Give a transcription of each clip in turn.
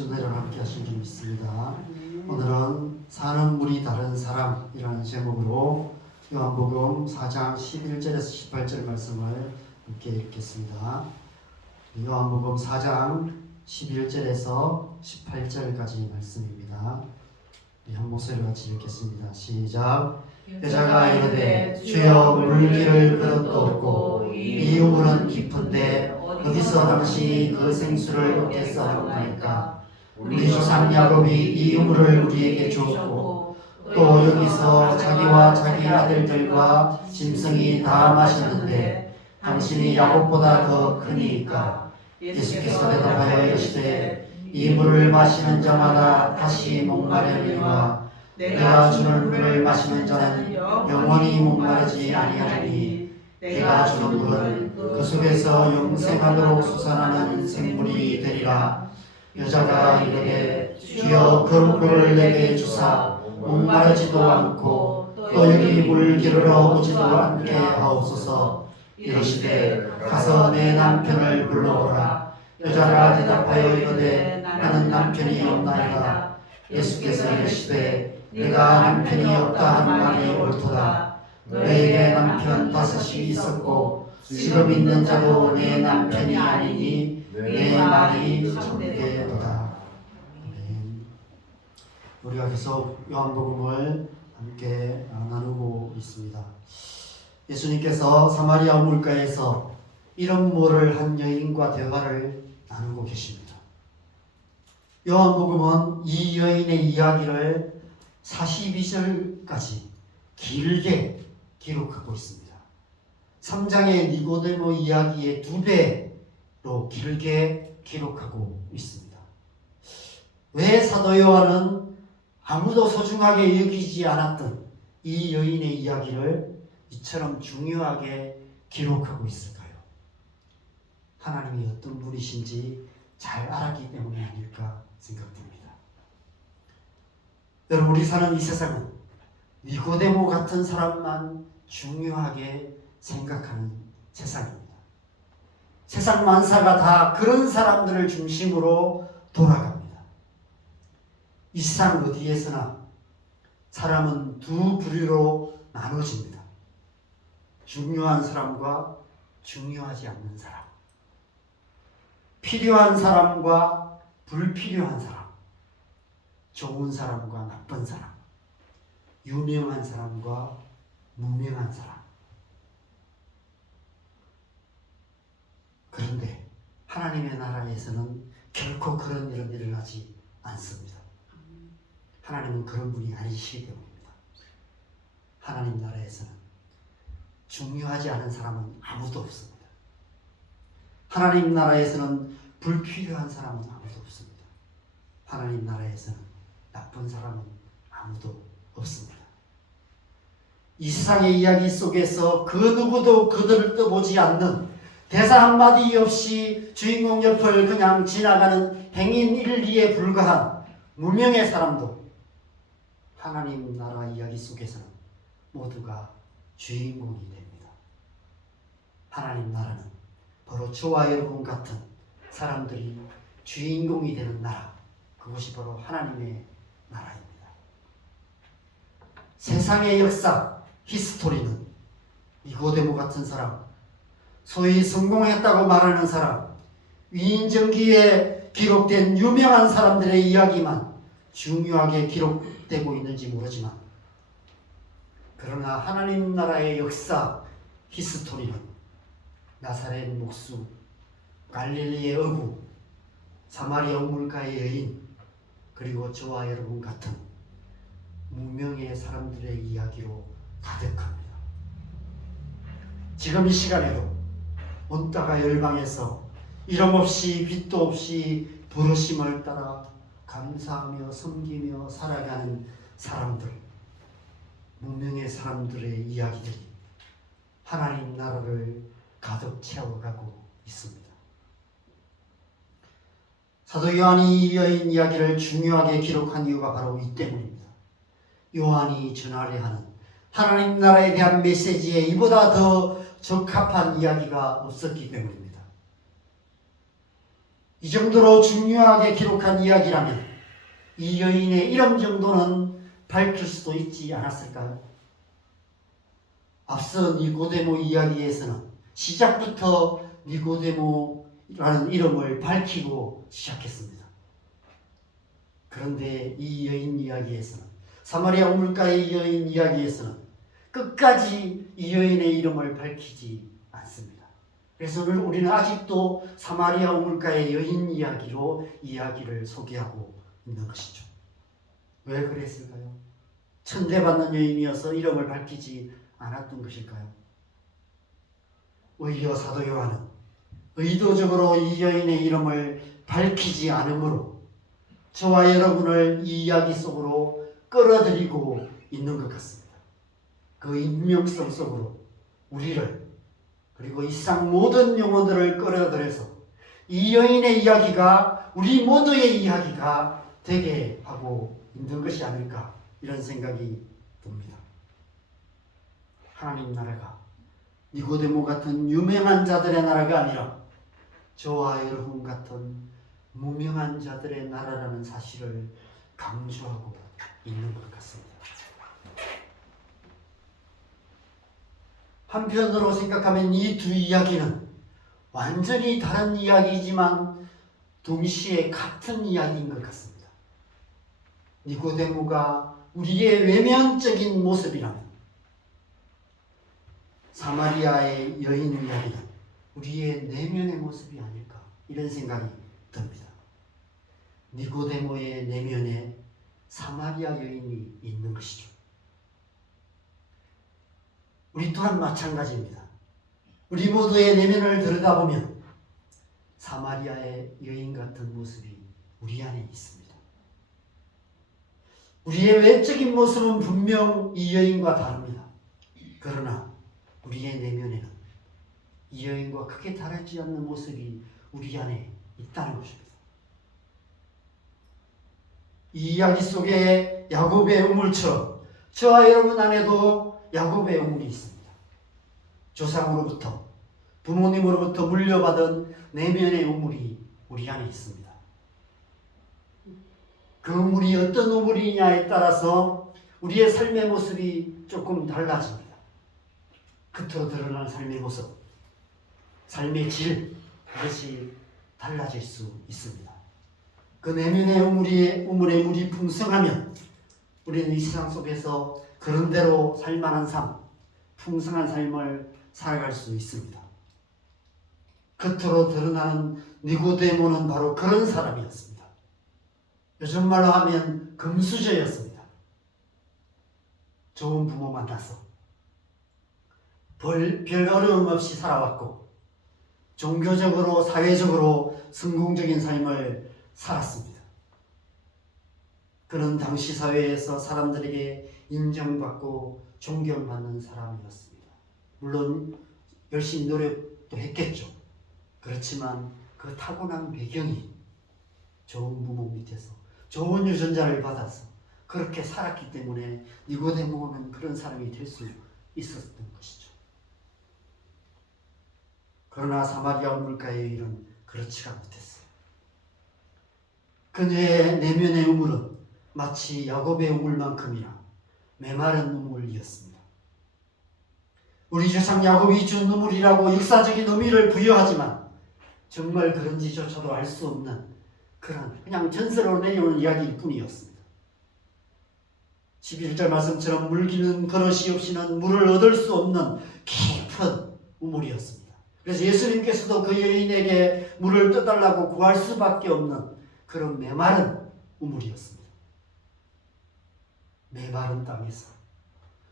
은혜를 함께 하신 줄 믿습니다. 오늘은 사는 물이 다른 사람이라는 제목으로 요한복음 4장 11절에서 18절 말씀을 함께 읽겠습니다. 요한복음 4장 11절에서 18절까지 말씀입니다. 한 목소리로 같이 읽겠습니다. 시작. 여자가 이르되 주여 물기를 그릇도 없고 이 우물은 깊은데 어디서 당신이 그 생수를 얻겠어 하옵나이까. 우리 조상 야곱이 이 우물을 우리에게 주었고 또 여기서 자기와 자기 아들들과 짐승이 다 마셨는데 당신이 야곱보다 더 크니까. 예수께서 대답하여 이르시되 이 물을 마시는 자마다 다시 목마르리와 내가 주는 물을 마시는 자는 영원히 목마르지 아니하리니 내가 주는 물은 그 속에서 영생하도록 솟아나는 생물이 되리라. 여자가 이르되 주여 그 물을 내게 주사 목마르지도 않고 또 여기 물 기르러 오지도 않게 하옵소서. 이르시되 가서 내 남편을 불러오라. 여자가 대답하여 이르되 나는 남편이 없나이다. 예수께서 이르시되 내가 남편이 없다 하는 말이 옳도다. 너에게 남편 5이 있었고 지금 있는 자도 내 남편이 아니니 내 말이 참되도다. 아멘. 우리가 계속 요한복음을 함께 나누고 있습니다. 예수님께서 사마리아 물가에서 이런 물을 한 여인과 대화를 나누고 계십니다. 요한복음은 이 여인의 이야기를 42절까지 길게 기록하고 있습니다. 3장의 니고데모 이야기의 2배로 길게 기록하고 있습니다. 왜 사도 요한은 아무도 소중하게 여기지 않았던 이 여인의 이야기를 이처럼 중요하게 기록하고 있을까요? 하나님이 어떤 분이신지 잘 알았기 때문이 아닐까 생각됩니다. 여러분, 우리 사는 이 세상은 니고데모 같은 사람만 중요하게 생각하는 세상입니다. 세상 만사가 다 그런 사람들을 중심으로 돌아갑니다. 이 세상 어디에서나 사람은 두 부류로 나눠집니다. 중요한 사람과 중요하지 않는 사람, 필요한 사람과 불필요한 사람, 좋은 사람과 나쁜 사람, 유명한 사람과 무명한 사람. 그런데 하나님의 나라에서는 결코 그런 일은 일어나지 않습니다. 하나님은 그런 분이 아니시기 때문입니다. 하나님 나라에서는 중요하지 않은 사람은 아무도 없습니다. 하나님 나라에서는 불필요한 사람은 아무도 없습니다. 하나님 나라에서는 나쁜 사람은 아무도 없습니다. 이 세상의 이야기 속에서 그 누구도 그들을 떠보지 않는, 대사 한마디 없이 주인공 옆을 그냥 지나가는 행인 1, 2에 불과한 무명의 사람도 하나님 나라 이야기 속에서는 모두가 주인공이 됩니다. 하나님 나라는 바로 저와 여러분 같은 사람들이 주인공이 되는 나라, 그것이 바로 하나님의 나라입니다. 세상의 역사, 히스토리는 니고데모 같은 사람, 소위 성공했다고 말하는 사람, 위인전기에 기록된 유명한 사람들의 이야기만 중요하게 기록되고 있는지 모르지만, 그러나 하나님 나라의 역사, 히스토리는 나사렛 목수, 갈릴리의 어부, 사마리아 우물가의 여인, 그리고 저와 여러분 같은 무명의 사람들의 이야기로 가득합니다. 지금 이 시간에도 온 땅가 열방에서 이름 없이 빛도 없이 부르심을 따라 감사하며 섬기며 살아가는 사람들, 무명의 사람들의 이야기들이 하나님 나라를 가득 채워가고 있습니다. 사도 요한이 이 여인 이야기를 중요하게 기록한 이유가 바로 이 때문입니다. 요한이 전하려 하는 하나님 나라에 대한 메시지에 이보다 더 적합한 이야기가 없었기 때문입니다. 이 정도로 중요하게 기록한 이야기라면 이 여인의 이름 정도는 밝힐 수도 있지 않았을까요? 앞서 니고데모 이야기에서는 시작부터 니고데모라는 이름을 밝히고 시작했습니다. 그런데 이 여인 이야기에서는, 사마리아 우물가의 여인 이야기에서는 끝까지 이 여인의 이름을 밝히지 않습니다. 그래서 우리는 아직도 사마리아 우물가의 여인 이야기로 이야기를 소개하고 있는 것이죠. 왜 그랬을까요? 천대받는 여인이어서 이름을 밝히지 않았던 것일까요? 오히려 사도 요한은 의도적으로 이 여인의 이름을 밝히지 않으므로 저와 여러분을 이 이야기 속으로 끌어들이고 있는 것 같습니다. 그 인명성 속으로 우리를, 그리고 이 세상 모든 영혼들을 끌어들여서 이 여인의 이야기가 우리 모두의 이야기가 되게 하고 있는 것이 아닐까, 이런 생각이 듭니다. 하나님 나라가 니고데모 같은 유명한 자들의 나라가 아니라 저와 여러분 같은 무명한 자들의 나라라는 사실을 강조하고 있는 것 같습니다. 한편으로 생각하면 이 두 이야기는 완전히 다른 이야기지만 동시에 같은 이야기인 것 같습니다. 니고데모가 우리의 외면적인 모습이라면 사마리아의 여인 이야기는 우리의 내면의 모습이 아닐까, 이런 생각이 듭니다. 니고데모의 내면에 사마리아 여인이 있는 것이죠. 우리 또한 마찬가지입니다. 우리 모두의 내면을 들여다보면 사마리아의 여인 같은 모습이 우리 안에 있습니다. 우리의 외적인 모습은 분명 이 여인과 다릅니다. 그러나 우리의 내면에는 이 여인과 크게 다르지 않는 모습이 우리 안에 있다는 것입니다. 이 이야기 속에 야곱의 우물처럼 저와 여러분 안에도 야곱의 우물이 있습니다. 조상으로부터, 부모님으로부터 물려받은 내면의 우물이 우리 안에 있습니다. 그 우물이 어떤 우물이냐에 따라서 우리의 삶의 모습이 조금 달라집니다. 겉으로 드러나는 삶의 모습, 삶의 질, 그것이 달라질 수 있습니다. 그 내면의 우물의 물이 풍성하면 우리는 이 세상 속에서 그런대로 살만한 삶, 풍성한 삶을 살아갈 수 있습니다. 겉으로 드러나는 니고데모는 바로 그런 사람이었습니다. 요즘 말로 하면 금수저였습니다. 좋은 부모 만나서 별 어려움 없이 살아왔고 종교적으로, 사회적으로 성공적인 삶을 살았습니다. 그는 당시 사회에서 사람들에게 인정받고 존경받는 사람이었습니다. 물론 열심히 노력도 했겠죠. 그렇지만 그 타고난 배경이 좋은 부모 밑에서 좋은 유전자를 받아서 그렇게 살았기 때문에 니고데모는 그런 사람이 될 수 있었던 것이죠. 그러나 사마리아 우물가의 일은 그렇지가 못했어요. 그녀의 내면의 우물은 마치 야곱의 우물만큼이나 메마른 우물이었습니다. 우리 조상 야곱이 준 우물이라고 역사적인 의미를 부여하지만 정말 그런지조차도 알 수 없는 그냥 전설로 내려오는 이야기일 뿐이었습니다. 11절 말씀처럼 물기는 그릇이 없이는 물을 얻을 수 없는 깊은 우물이었습니다. 그래서 예수님께서도 그 여인에게 물을 떠달라고 구할 수밖에 없는 그런 메마른 우물이었습니다. 메마른 땅에서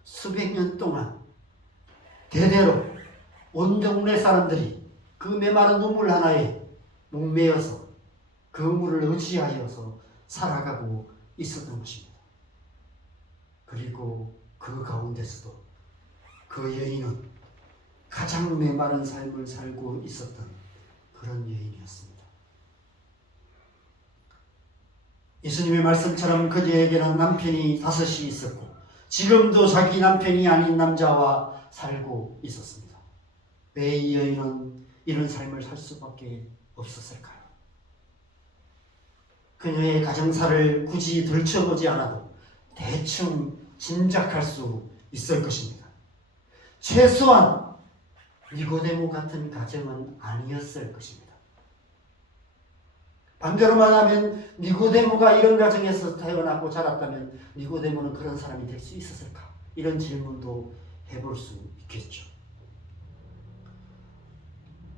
수백 년 동안 대대로 온 동네 사람들이 그 메마른 우물 하나에 목매여서 그 우물을 의지하여서 살아가고 있었던 것입니다. 그리고 그 가운데서도 그 여인은 가장 메마른 삶을 살고 있었던 그런 여인이었습니다. 예수님의 말씀처럼 그녀에게는 남편이 5이 있었고 지금도 자기 남편이 아닌 남자와 살고 있었습니다. 왜 이 여인은 이런 삶을 살 수밖에 없었을까요? 그녀의 가정사를 굳이 들춰보지 않아도 대충 짐작할 수 있을 것입니다. 최소한 니고데모 같은 가정은 아니었을 것입니다. 반대로 말하면 니고데모가 이런 가정에서 태어나고 자랐다면 니고데모는 그런 사람이 될 수 있었을까? 이런 질문도 해볼 수 있겠죠.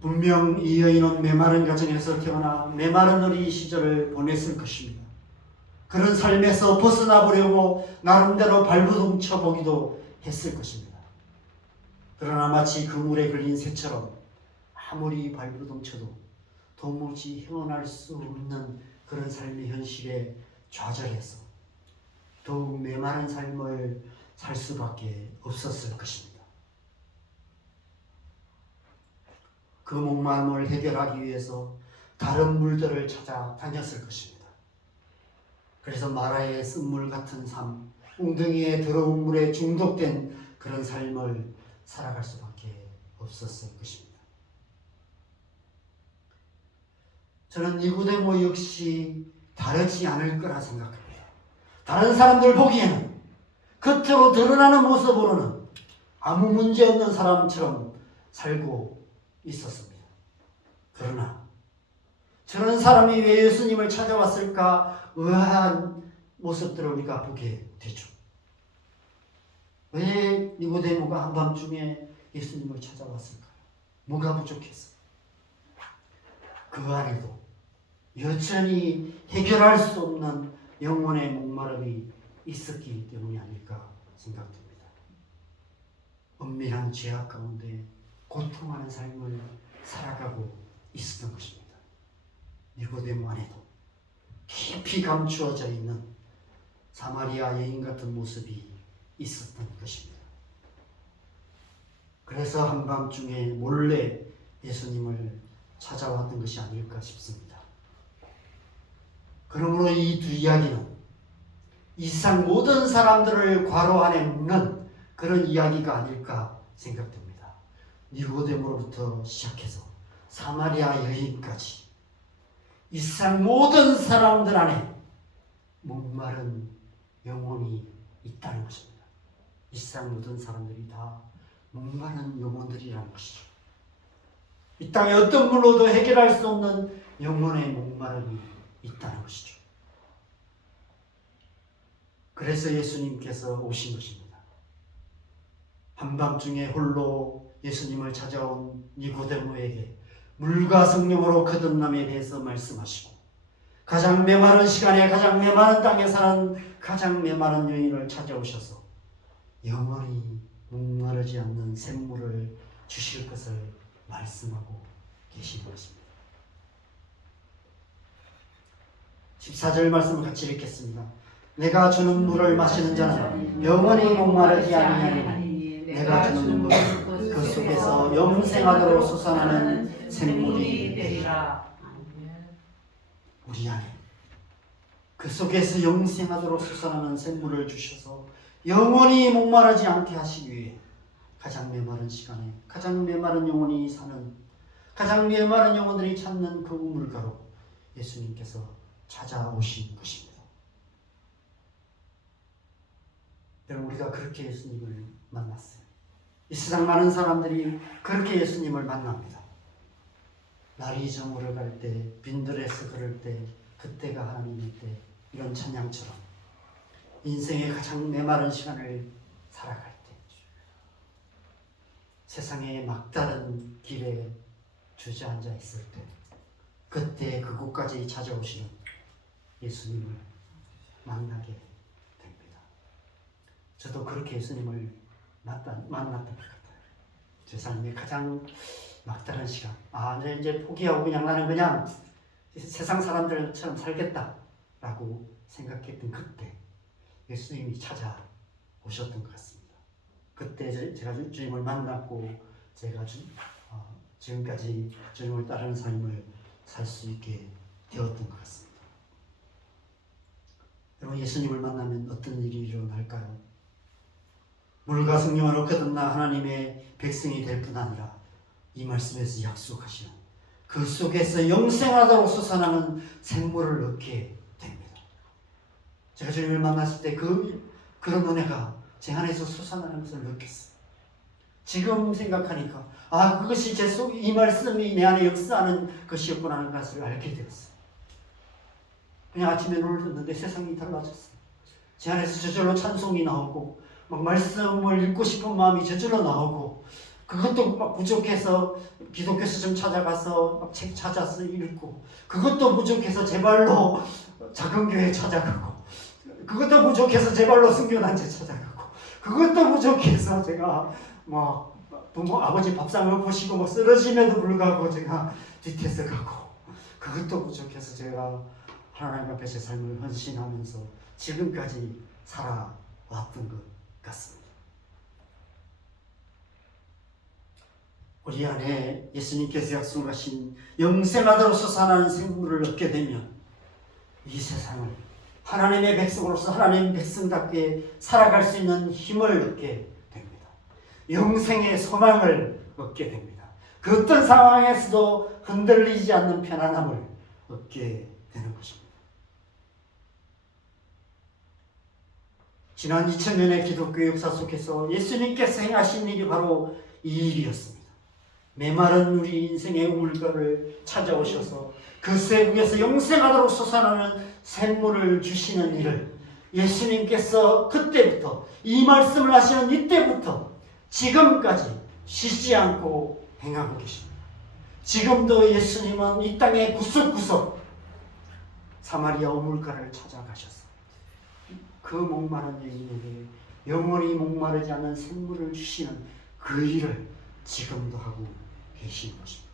분명 이 여인은 메마른 가정에서 태어나 메마른 어린 시절을 보냈을 것입니다. 그런 삶에서 벗어나 보려고 나름대로 발부둥쳐 보기도 했을 것입니다. 그러나 마치 그물에 걸린 새처럼 아무리 발부둥쳐도 도무지 헤어날 수 없는 그런 삶의 현실에 좌절해서 더욱 메마른 삶을 살 수밖에 없었을 것입니다. 그 목마름을 해결하기 위해서 다른 물들을 찾아다녔을 것입니다. 그래서 마라의 쓴물 같은 삶, 웅덩이에 더러운 물에 중독된 그런 삶을 살아갈 수밖에 없었을 것입니다. 저는 니고데모 역시 다르지 않을 거라 생각합니다. 다른 사람들 보기에는 겉으로 드러나는 모습으로는 아무 문제 없는 사람처럼 살고 있었습니다. 그러나 저런 사람이 왜 예수님을 찾아왔을까 의아한 모습들을 우리가 보게 되죠. 왜 니고데모가 한밤중에 예수님을 찾아왔을까요? 뭐가 부족했어요? 그 안에도 여전히 해결할 수 없는 영혼의 목마름이 있었기 때문이 아닐까 생각됩니다. 은밀한 죄악 가운데 고통하는 삶을 살아가고 있었던 것입니다. 니고데모 안에도 깊이 감추어져 있는 사마리아 여인 같은 모습이 있었던 것입니다. 그래서 한밤중에 몰래 예수님을 찾아왔던 것이 아닐까 싶습니다. 그러므로 이 두 이야기는 이 세상 모든 사람들을 괄호 안에 묶는 그런 이야기가 아닐까 생각됩니다. 니고데모로부터 시작해서 사마리아 여인까지 이 세상 모든 사람들 안에 목마른 영혼이 있다는 것입니다. 이 세상 모든 사람들이 다 목마른 영혼들이라는 것이죠. 이 땅에 어떤 물로도 해결할 수 없는 영혼의 목마름이 있다는 것이죠. 그래서 예수님께서 오신 것입니다. 한밤중에 홀로 예수님을 찾아온 니고데모에게 물과 성령으로 거듭남에 대해서 말씀하시고 가장 메마른 시간에 가장 메마른 땅에 사는 가장 메마른 여인을 찾아오셔서 영원히 목마르지 않는 샘물을 주실 것을 말씀하고 계신 것입니다. 14절 말씀을 같이 읽겠습니다. 내가 주는 물을 마시는 자는 영원히 목마르지 아니하니 내가 주는 물은 그 속에서 영생하도록 솟아나는 샘물이 되리라. 우리 안에 그 속에서 영생하도록 솟아나는 샘물을 주셔서 영원히 목마르지 않게 하시기 위해 가장 메마른 시간에 가장 메마른 영혼이 사는 가장 메마른 영혼들이 찾는 그 우물가로 예수님께서 찾아오신 것입니다. 여러분, 우리가 그렇게 예수님을 만났어요. 이 세상 많은 사람들이 그렇게 예수님을 만납니다. 날이 저물어 갈 때, 빈들에서 걸을 때, 그때가 하나님의 때, 이런 찬양처럼 인생의 가장 메마른 시간을 살아갈 때, 세상의 막다른 길에 주저앉아 있을 때, 그때 그곳까지 찾아오시는 예수님을 만나게 됩니다. 저도 그렇게 예수님을 만났던 것 같아요. 제 삶의 가장 막다른 시간. 이제 포기하고 나는 그냥 세상 사람들처럼 살겠다라고 생각했던 그때 예수님이 찾아오셨던 것 같습니다. 그때 제가 주님을 만났고 제가 지금까지 주님을 따르는 삶을 살 수 있게 되었던 것 같습니다. 여러분, 예수님을 만나면 어떤 일이 일어날까요? 물과 성령으로 거듭나 하나님의 백성이 될 뿐 아니라 이 말씀에서 약속하시는 그 속에서 영생하도록 솟아나는 생물을 얻게 제가 주님을 만났을 때 그런 은혜가 제 안에서 솟아나는 것을 느꼈어요. 지금 생각하니까 그것이 제 속 이 말씀이 내 안에 역사하는 것이었구나 하는 것을 알게 되었어요. 그냥 아침에 눈을 떴는데 세상이 달라졌어요. 제 안에서 저절로 찬송이 나오고 막 말씀을 읽고 싶은 마음이 저절로 나오고, 그것도 막 부족해서 기독교서 좀 찾아가서 막 책 찾아서 읽고, 그것도 부족해서 제 발로 작은 교회 찾아가고, 그것도 부족해서 제 발로 선교단체 찾아가고, 그것도 부족해서 제가 막 부모 아버지 밥상을 보시고 막 쓰러짐에도 불구하고 제가 뒤태서 가고, 그것도 부족해서 제가 하나님 앞에 제 삶을 헌신하면서 지금까지 살아왔던 것 같습니다. 우리 안에 예수님께서 약속하신 영생하도록 솟아나는 생물을 얻게 되면 이 세상을 하나님의 백성으로서 하나님의 백성답게 살아갈 수 있는 힘을 얻게 됩니다. 영생의 소망을 얻게 됩니다. 그 어떤 상황에서도 흔들리지 않는 편안함을 얻게 되는 것입니다. 지난 2000년의 기독교 역사 속에서 예수님께서 행하신 일이 바로 이 일이었습니다. 메마른 우리 인생의 우물가를 찾아오셔서 그 쇠국에서 영생하도록 솟아나는 샘물을 주시는 일을 예수님께서 그때부터, 이 말씀을 하시는 이때부터 지금까지 쉬지 않고 행하고 계십니다. 지금도 예수님은 이 땅의 구석구석 사마리아 우물가를 찾아가셔서 그 목마른 여인에게 영원히 목마르지 않는 생물을 주시는 그 일을 지금도 하고 계신 것입니다.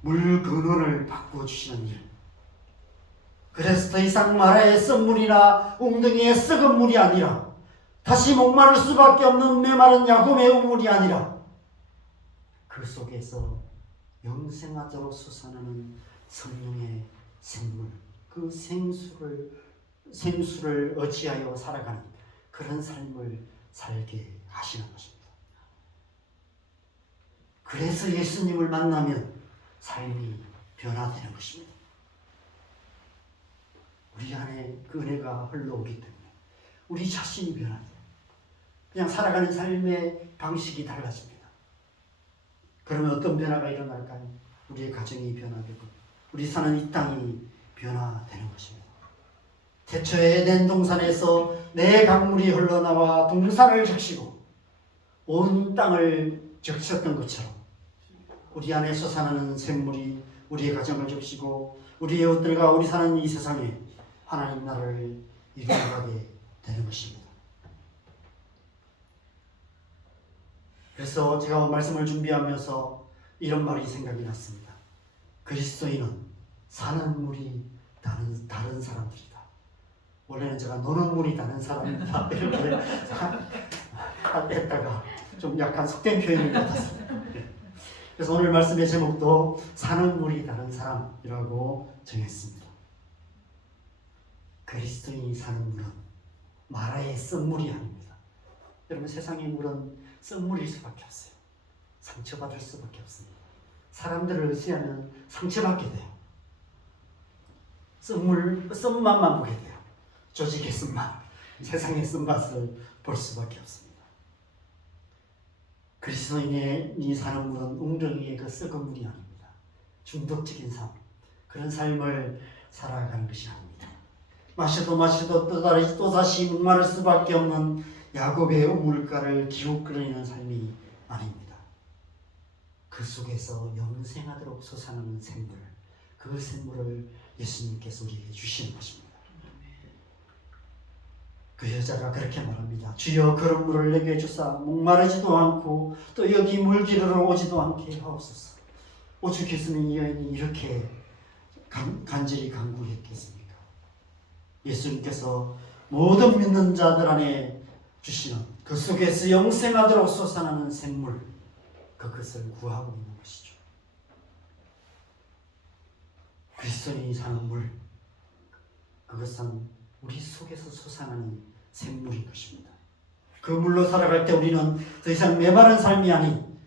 물 근원을 바꿔주시는 일. 그래서 더 이상 마라의 썩물이나 웅덩이의 썩은 물이 아니라 다시 목마를 수밖에 없는 메마른 야곱의 우물이 아니라 그 속에서 영생하도록 솟아나는 성령의 생물, 그 생수를 어찌하여 살아가는 그런 삶을 살게 하시는 것입니다. 그래서 예수님을 만나면 삶이 변화되는 것입니다. 우리 안에 그 은혜가 흘러오기 때문에 우리 자신이 변화돼요. 그냥 살아가는 삶의 방식이 달라집니다. 그러면 어떤 변화가 일어날까요? 우리의 가정이 변화되고 우리 사는 이 땅이 변화되는 것입니다. 태초에 에덴 동산에서 내 강물이 흘러나와 동산을 적시고 온 땅을 적셨던 것처럼 우리 안에 솟아나는 샘물이 우리의 가정을 적시고 우리의 옷들과 우리 사는 이 세상에 하나님 나라를 이루어가게 되는 것입니다. 그래서 제가 말씀을 준비하면서 이런 말이 생각이 났습니다. 그리스도인은 사는 물이 다른 사람들이다. 원래는 제가 노는 물이 다른 사람이다 이렇게 했다가 좀 약간 속된 표현인 것 같았습니다. 그래서 오늘 말씀의 제목도 사는 물이 다른 사람이라고 정했습니다. 그리스도인이 사는 물은 마라의 썩물이 아닙니다. 여러분, 세상의 물은 썩물일 수밖에 없어요. 상처받을 수밖에 없습니다. 사람들을 의지하면 상처받게 돼요. 썩맛만 보게 돼요. 조직의 쓴맛, 세상의 쓴맛을 볼 수밖에 없습니다. 그리스도인이 사는 물은 웅덩이의 그 썩은 물이 아닙니다. 중독적인 삶, 그런 삶을 살아가는 것이 아닙니다. 마셔도 또다시 목마를 수밖에 없는 야곱의 우물가를 기웃거리는 삶이 아닙니다. 그 속에서 영생하도록 솟아나는 샘물, 그 샘물을 예수님께서 우리에게 주시는 것입니다. 그 여자가 그렇게 말합니다. 주여 그런 물을 내게 주사 목마르지도 않고 또 여기 물 기르러 오지도 않게 하옵소서. 오죽했으면 이 여인이 이렇게 간절히 간구했겠습니까? 예수님께서 모든 믿는 자들 안에 주시는 그 속에서 영생하도록 솟아나는 샘물, 그것을 구하고 있는 것이죠. 그리스도인이 사는 물, 그것은 우리 속에서 솟아나는 샘물인 것입니다. 그 물로 살아갈 때 우리는 더 이상 메마른 삶이 아닌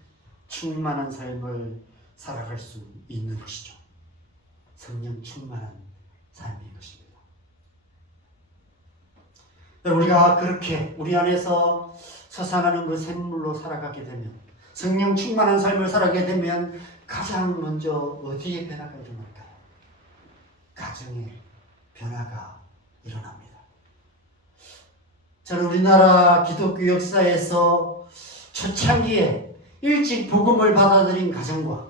충만한 삶을 살아갈 수 있는 것이죠. 성령 충만한 삶인 것입니다. 우리가 그렇게 우리 안에서 솟아나는 그 샘물로 살아가게 되면, 성령 충만한 삶을 살아가게 되면 가장 먼저 어디에 변화가 일어날까요? 가정에 변화가 일어납니다. 저는 우리나라 기독교 역사에서 초창기에 일찍 복음을 받아들인 가정과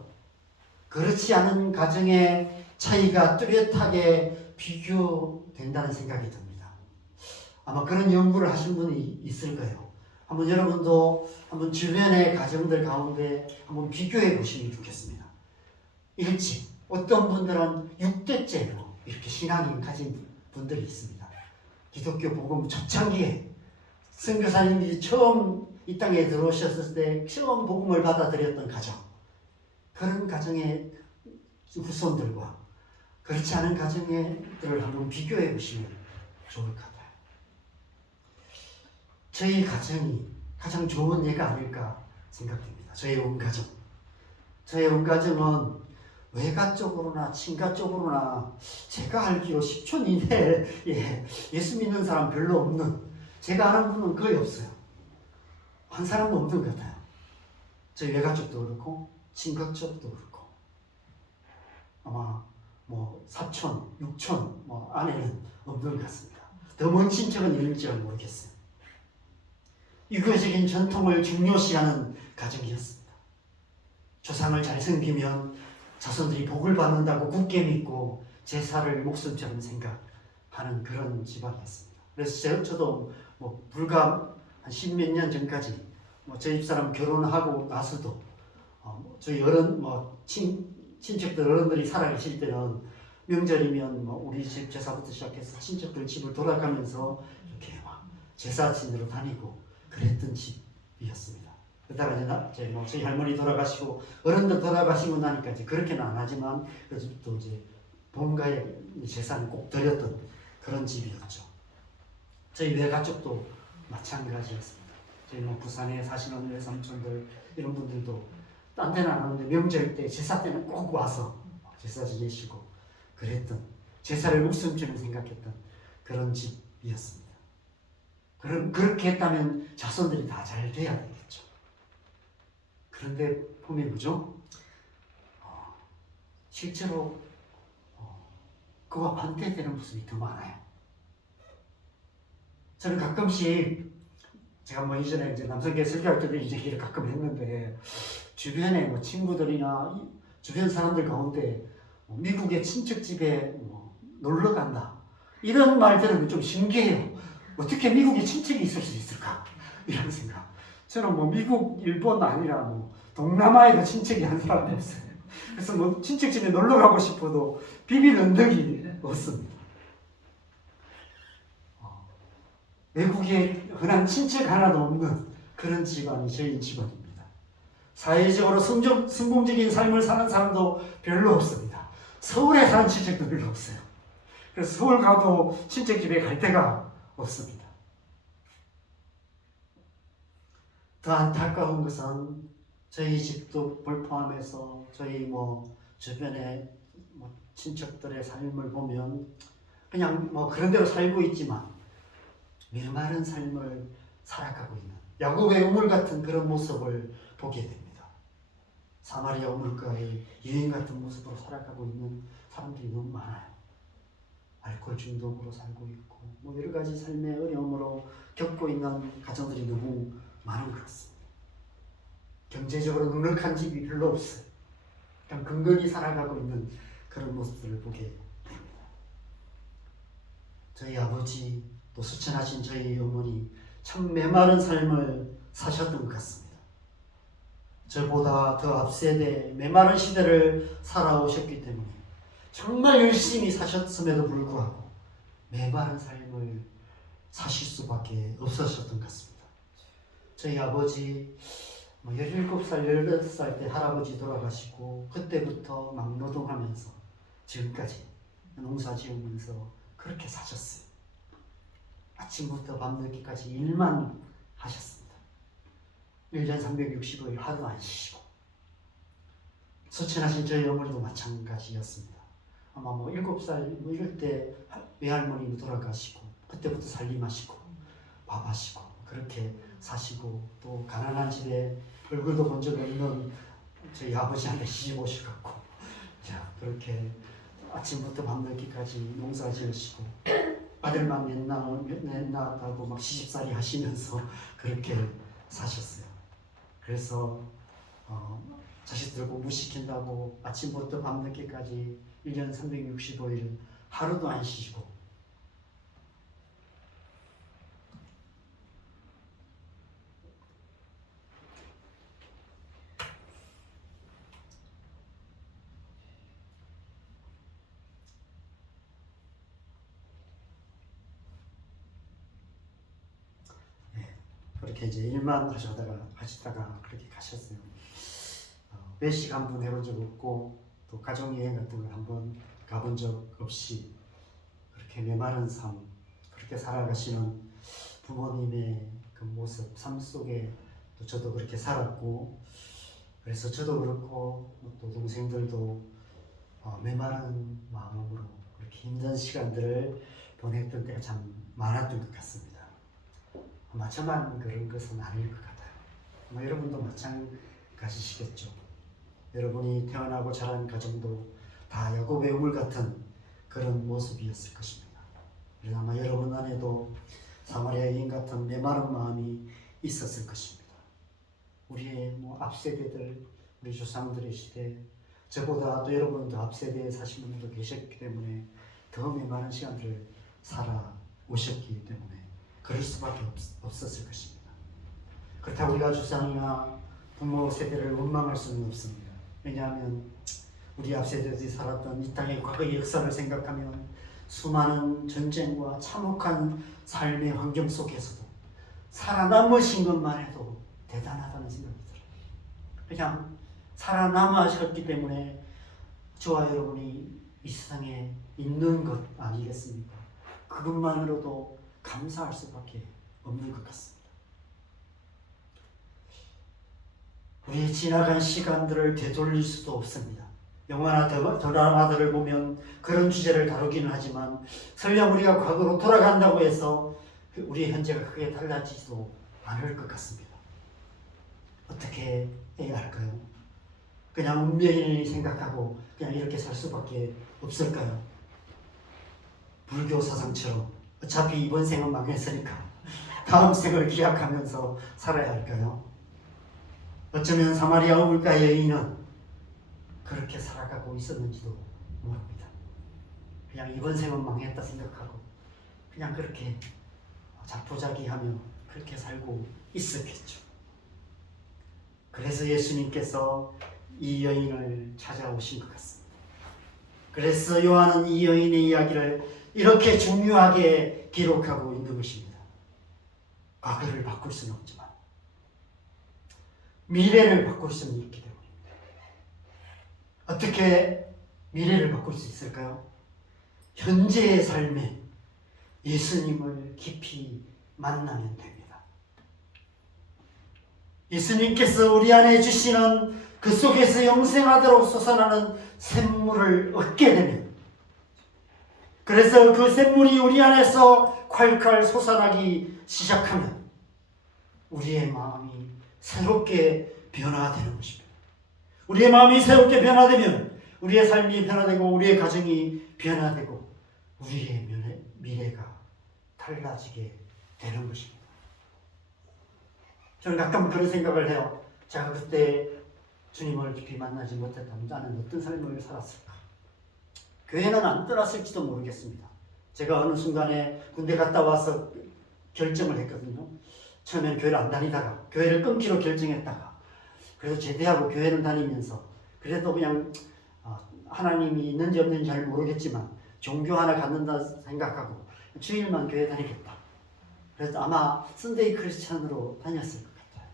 그렇지 않은 가정의 차이가 뚜렷하게 비교된다는 생각이 듭니다. 아마 그런 연구를 하신 분이 있을 거예요. 한번 여러분도 한번 주변의 가정들 가운데 한번 비교해 보시면 좋겠습니다. 일찍 어떤 분들은 6대째로 이렇게 신앙을 가진 분들이 있습니다. 기독교 복음 초창기에 선교사님들이 처음 이 땅에 들어오셨을 때 처음 복음을 받아들였던 가정, 그런 가정의 후손들과 그렇지 않은 가정들을 한번 비교해 보시면 좋을 것 같아요. 저희 가정이 가장 좋은 예가 아닐까 생각됩니다. 저희 온 가정. 저희 온 가정은 외가 쪽으로나 친가 쪽으로나 제가 알기로 10촌 이내에 예수 믿는 사람 별로 없는, 제가 아는 분은 거의 없어요. 한 사람도 없는 것 같아요. 저희 외가 쪽도 그렇고 친가 쪽도 그렇고 아마 뭐 4촌, 6촌 안에는 없는 것 같습니다. 더 먼 친척은 있는지 모르겠어요. 유교적인 전통을 중요시하는 가정이었습니다. 조상을 잘 섬기면 자손들이 복을 받는다고 굳게 믿고 제사를 목숨처럼 생각하는 그런 집안이었습니다. 그래서 저도 불과 한 10몇 년 전까지 저희 집사람 결혼하고 나서도 저희 친척들 어른들이 살아계실 때는 명절이면 우리 집 제사부터 시작해서 친척들 집을 돌아가면서 이렇게 제사 지내러 다니고 그랬던 집이었습니다. 그러다가 이제 저희 할머니 돌아가시고 어른들 돌아가시고 나니까 이제 그렇게는 안 하지만 그래도 또 이제 본가에 제사는 꼭 드렸던 그런 집이었죠. 저희 외가족도 마찬가지였습니다. 저희 부산에 사시는 외삼촌들 이런 분들도 딴 데는 안 하는데 명절 때 제사 때는 꼭 와서 제사 지내시고 그랬던, 제사를 목숨처럼 생각했던 그런 집이었습니다. 그렇게 했다면 자손들이 다 잘 돼야 되겠죠. 그런데 보면 뭐죠? 실제로 그와 반대되는 모습이 더 많아요. 저는 가끔씩 제가 이전에 이제 남성계 설교할 때도 이제 얘기를 가끔 했는데 주변에 친구들이나 주변 사람들 가운데 미국의 친척 집에 놀러 간다 이런 말 들으면 좀 신기해요. 어떻게 미국에 친척이 있을 수 있을까? 이런 생각. 저는 미국, 일본 아니라 동남아에도 친척이 한 사람도 없어요. 그래서 친척 집에 놀러 가고 싶어도 비빌 언덕이 없습니다. 외국에 흔한 친척 하나도 없는 그런 집안이 저희 집안입니다. 사회적으로 성공적인 삶을 사는 사람도 별로 없습니다. 서울에 사는 친척도 별로 없어요. 그래서 서울 가도 친척 집에 갈 데가 없습니다. 더 안타까운 것은 저희 집도 포함해서 저희 주변에 친척들의 삶을 보면 그냥 그런 대로 살고 있지만 메마른 삶을 살아가고 있는 야곱의 우물 같은 그런 모습을 보게 됩니다. 사마리아 우물가의 여인 같은 모습으로 살아가고 있는 사람들이 너무 많아요. 알코올 중독으로 살고 있고 여러 가지 삶의 어려움으로 겪고 있는 가정들이 너무 많은 것 같습니다. 경제적으로 넉넉한 집이 별로 없어요. 그냥 근근히 살아가고 있는 그런 모습들을 보게 됩니다. 저희 아버지 또 수천하신 저희 어머니 참 메마른 삶을 사셨던 것 같습니다. 저보다 더 앞세대 메마른 시대를 살아오셨기 때문에 정말 열심히 사셨음에도 불구하고 메마른 삶을 사실 수밖에 없으셨던 것 같습니다. 저희 아버지 17살, 18살 때 할아버지 돌아가시고 그때부터 막노동하면서 지금까지 농사 지으면서 그렇게 사셨어요. 아침부터 밤늦게까지 일만 하셨습니다. 1년 365일 하루 안 쉬시고 수천하신 저희 어머니도 마찬가지였습니다. 아마 뭐 7살 뭐 이럴 때 외할머니 돌아가시고 그때부터 살림하시고 밥하시고 그렇게 사시고 또 가난한 집에 얼굴도 본 적 없는 저희 아버지한테 시집 오셔갖고 자 그렇게 아침부터 밤늦게까지 농사 지으시고 아들만 넷 낳았다고 막 시집살이 하시면서 그렇게 사셨어요. 그래서 자식들 공부시킨다고 아침부터 밤늦게까지 1년 365일 하루도 안 쉬시고 그렇게 이제 일만 하시다가 그렇게 가셨어요. 외식 한 번 해본 적 없고 또 가족여행 같은 걸 한번 가본 적 없이 그렇게 메마른 삶 그렇게 살아가시는 부모님의 그 모습 삶 속에 또 저도 그렇게 살았고 그래서 저도 그렇고 또 동생들도 메마른 마음으로 그렇게 힘든 시간들을 보냈던 때가 참 많았던 것 같습니다. 아마 저만 그런 것은 아닐 것 같아요. 아마 여러분도 마찬가지시겠죠. 여러분이 태어나고 자란 가정도 다 야곱의 우물 같은 그런 모습이었을 것입니다. 그래서 아마 여러분 안에도 사마리아 여인 같은 메마른 마음이 있었을 것입니다. 우리의 앞세대들, 우리 조상들의 시대, 저보다 또 여러분은 더 앞세대에 사신 분들도 계셨기 때문에 더 메마른 시간들을 살아오셨기 때문에 그럴 수밖에 없었을 것입니다. 그렇다고 우리가 조상이나 부모 세대를 원망할 수는 없습니다. 왜냐하면 우리 앞세대들이 살았던 이 땅의 과거의 역사를 생각하면 수많은 전쟁과 참혹한 삶의 환경 속에서도 살아남으신 것만 해도 대단하다는 생각이 들어요. 그냥 살아남으셨기 때문에 저와 여러분이 이 세상에 있는 것 아니겠습니까? 그것만으로도 감사할 수밖에 없는 것 같습니다. 우리의 지나간 시간들을 되돌릴 수도 없습니다. 영화나 드라마들을 보면 그런 주제를 다루기는 하지만 설령 우리가 과거로 돌아간다고 해서 우리의 현재가 크게 달라지지도 않을 것 같습니다. 어떻게 해야 할까요? 그냥 운명을 생각하고 그냥 이렇게 살 수밖에 없을까요? 불교 사상처럼 어차피 이번 생은 망했으니까 다음 생을 기약하면서 살아야 할까요? 어쩌면 사마리아 우물가 여인은 그렇게 살아가고 있었는지도 모릅니다. 그냥 이번 생은 망했다 생각하고 그냥 그렇게 자포자기하며 그렇게 살고 있었겠죠. 그래서 예수님께서 이 여인을 찾아오신 것 같습니다. 그래서 요한은 이 여인의 이야기를 이렇게 중요하게 기록하고 있는 것입니다. 과거를 바꿀 수는 없지만 미래를 바꿀 수는 있기 때문입니다. 어떻게 미래를 바꿀 수 있을까요? 현재의 삶에 예수님을 깊이 만나면 됩니다. 예수님께서 우리 안에 주시는 그 속에서 영생하도록 솟아나는 샘물을 얻게 되면 그래서 그 샘물이 우리 안에서 콸콸 솟아나기 시작하면 우리의 마음이 새롭게 변화되는 것입니다. 우리의 마음이 새롭게 변화되면 우리의 삶이 변화되고 우리의 가정이 변화되고 우리의 미래가 달라지게 되는 것입니다. 저는 가끔 그런 생각을 해요. 제가 그때 주님을 깊이 만나지 못했다면 나는 어떤 삶을 살았을까? 교회는 안 떠났을지도 모르겠습니다. 제가 어느 순간에 군대 갔다 와서 결정을 했거든요. 처음에는 교회를 안 다니다가 교회를 끊기로 결정했다가 그래서 제대하고 교회를 다니면서 그래도 그냥 하나님이 있는지 없는지 잘 모르겠지만 종교 하나 갖는다 생각하고 주일만 교회 다니겠다. 그래서 아마 선데이 크리스찬으로 다녔을 것 같아요.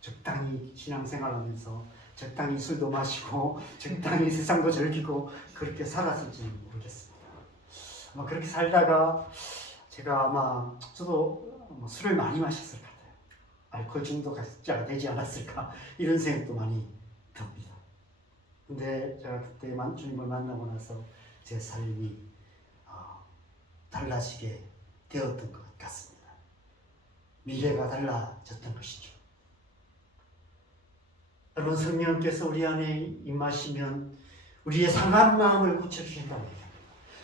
적당히 신앙생활하면서 적당히 술도 마시고 적당히 세상도 즐기고 그렇게 살았을지는 모르겠습니다. 아마 그렇게 살다가 제가 아마 저도 술을 많이 마셨을 것 같아요. 알코올 중독자가 되지 않았을까 이런 생각도 많이 듭니다. 근데 제가 그때 주님을 만나고 나서 제 삶이 달라지게 되었던 것 같습니다. 미래가 달라졌던 것이죠. 여러분, 성령께서 우리 안에 임하시면 우리의 상한 마음을 고쳐주신다고 얘기합니다.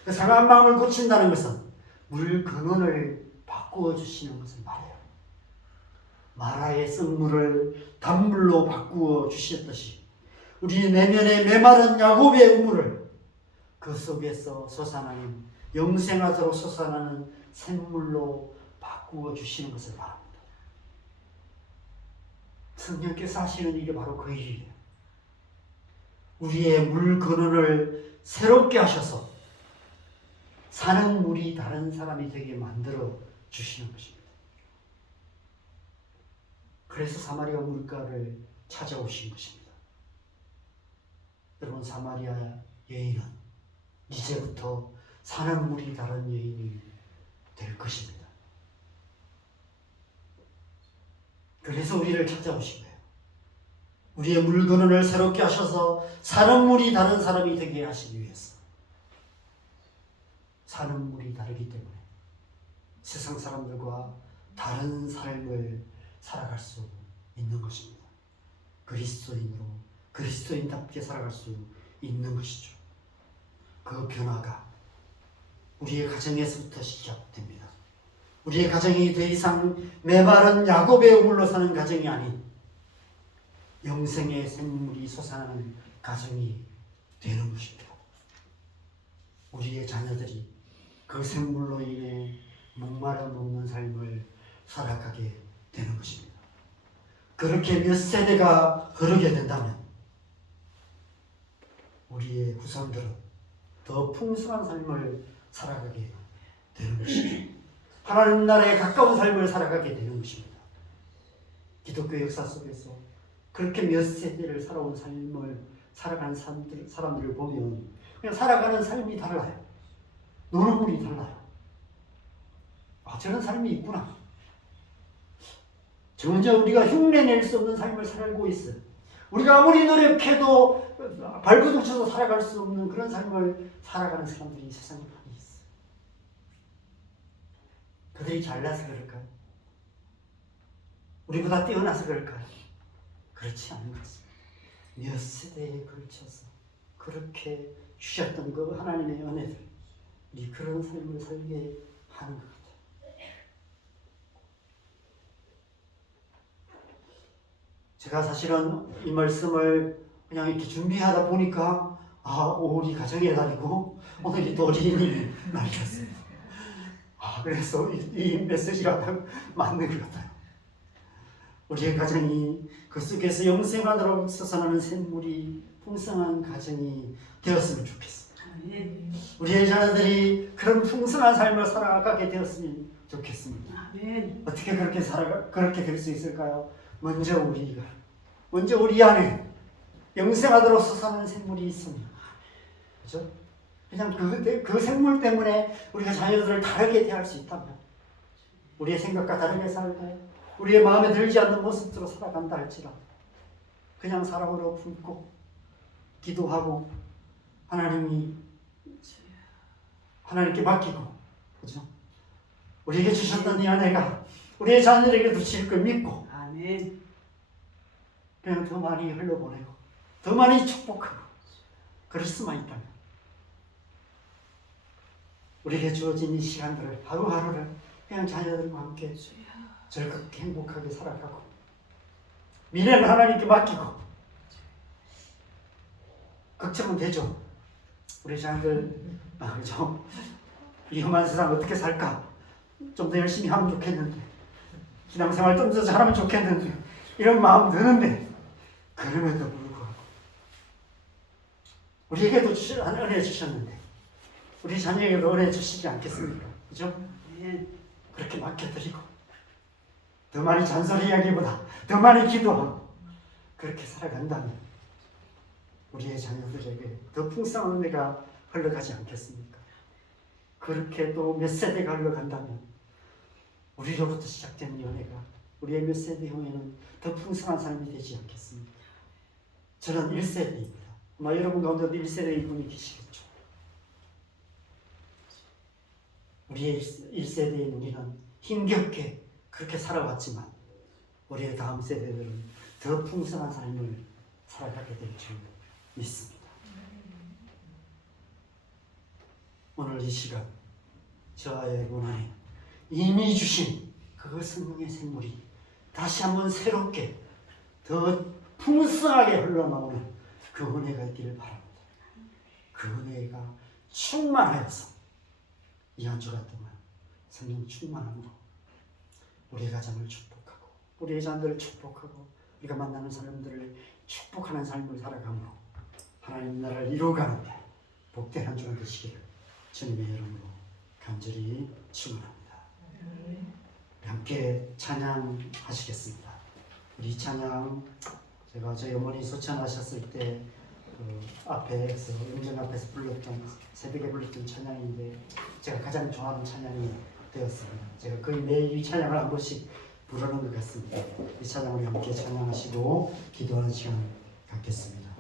그 상한 마음을 고친다는 것은 물 근원을 바꾸어 주시는 것을 말해요. 마라의 썩물을 단물로 바꾸어 주셨듯이 우리 내면의 메마른 야곱의 우물을 그 속에서 솟아나는 영생하도록 솟아나는 샘물로 바꾸어 주시는 것을 말합니다. 성령께서 하시는 일이 바로 그 일이에요. 우리의 물 근원을 새롭게 하셔서 사는 물이 다른 사람이 되게 만들어 주시는 것입니다. 그래서 사마리아 물가를 찾아오신 것입니다. 여러분, 사마리아 여인은 이제부터 사는 물이 다른 여인이 될 것입니다. 그래서 우리를 찾아오신 거예요. 우리의 물 근원을 새롭게 하셔서 사는 물이 다른 사람이 되게 하시기 위해서. 사는 물이 다르기 때문에 세상 사람들과 다른 삶을 살아갈 수 있는 것입니다. 그리스도인으로 그리스도인답게 살아갈 수 있는 것이죠. 그 변화가 우리의 가정에서부터 시작됩니다. 우리의 가정이 더 이상 메마른 야곱의 우물로 사는 가정이 아닌 영생의 샘물이 솟아나는 가정이 되는 것입니다. 우리의 자녀들이 그 샘물로 인해 목마르 먹는 삶을 살아가게 되는 것입니다. 그렇게 몇 세대가 흐르게 된다면 우리의 후손들은 더 풍성한 삶을 살아가게 되는 것이죠. 하나님 나라에 가까운 삶을 살아가게 되는 것입니다. 기독교 역사 속에서 그렇게 몇 세대를 살아온 삶을 살아가는 사람들을 보면 그냥 살아가는 삶이 달라요. 노는 물이 달라요. 저런 삶이 있구나. 정작 우리가 흉내낼 수 없는 삶을 살고 있어요. 우리가 아무리 노력해도 발버둥 쳐서 살아갈 수 없는 그런 삶을 살아가는 사람들이 세상에 많이 있어요. 그들이 잘나서 그럴까요? 우리보다 뛰어나서 그럴까요? 그렇지 않은 것입니다. 몇 세대에 걸쳐서 그렇게 주셨던 그 하나님의 은혜들, 우리 그런 삶을 살게 하는 것 같아요. 제가 사실은 이 말씀을 그냥 이렇게 준비하다 보니까 우리 가정의 날이고 오늘이 또 어린이 날이었어요. 그래서 이 메시지가 딱 맞는 것 같아요. 우리의 가정이 그 속에서 영생하도록 솟아나는 샘물이 풍성한 가정이 되었으면 좋겠습니다. 우리의 자녀들이 그런 풍성한 삶을 살아가게 되었으면 좋겠습니다. 어떻게 그렇게 될 수 있을까요? 먼저 우리 안에 영생하도록 솟아나는 샘물이 있습니다. 그렇죠? 그냥 그 샘물 때문에 우리가 자녀들을 다르게 대할 수 있다면, 우리의 생각과 다르게 살고 우리의 마음에 들지 않는 모습으로 살아간다 할지라도 그냥 사랑으로 품고 기도하고 하나님께 맡기고, 그렇죠? 우리에게 주셨던 이 아내가 우리의 자녀에게도 주실 걸 믿고 그냥 더 많이 흘려보내고 더 많이 축복하고 그럴 수만 있다면 우리에게 주어진 이 시간들을 하루하루를 그냥 자녀들과 함께 즐겁게 행복하게 살아가고 미래는 하나님께 맡기고, 걱정은 되죠. 우리 자녀들 그죠? 이 험한 세상 어떻게 살까? 좀 더 열심히 하면 좋겠는데, 신앙생활 좀 더 잘하면 좋겠는데, 이런 마음 드는데, 그럼에도 불구하고 우리에게도 은혜 주셨는데 우리 자녀에게도 은혜 주시지 않겠습니까? 그죠? 그렇게 맡겨드리고 더 많이 잔소리하기보다 더 많이 기도하고 그렇게 살아간다면 우리의 자녀들에게 더 풍성한 은혜가 흘러가지 않겠습니까? 그렇게 또 몇 세대가 흘러간다면 우리로부터 시작된 연애가 우리의 몇 세대 후에는 더 풍성한 삶이 되지 않겠습니까? 저는 1세대입니다. 아마 여러분 가운데도 1세대의 분이 계시겠죠. 우리의 1세대인 우리는 힘겹게 그렇게 살아왔지만 우리의 다음 세대들은 더 풍성한 삶을 살아가게 될 줄 믿습니다. 오늘 이 시간 저와의 고난에 이미 주신 그 성령의 생물이 다시 한번 새롭게 더 풍성하게 흘러나오는 그 은혜가 있기를 바랍니다. 그 은혜가 충만하여서 이 한 주간 동안 성령 충만함으로 우리의 가정을 축복하고 우리의 자녀들을 축복하고 우리가 만나는 사람들을 축복하는 삶을 살아가므로 하나님 나라를 이루어가는데 복된 한 주간 되시기를 주님의 이름으로 간절히 축원합니다. 함께 찬양하시겠습니다. 우리 찬양 제가 저희 어머니 소천하셨을 때 그 앞에서 영정 앞에서 불렀던 새벽에 불렀던 찬양인데 제가 가장 좋아하는 찬양이 되었습니다. 제가 거의 매일 이 찬양을 한 번씩 부르는 것 같습니다. 이 찬양을 함께 찬양하시고 기도하는 시간 갖겠습니다.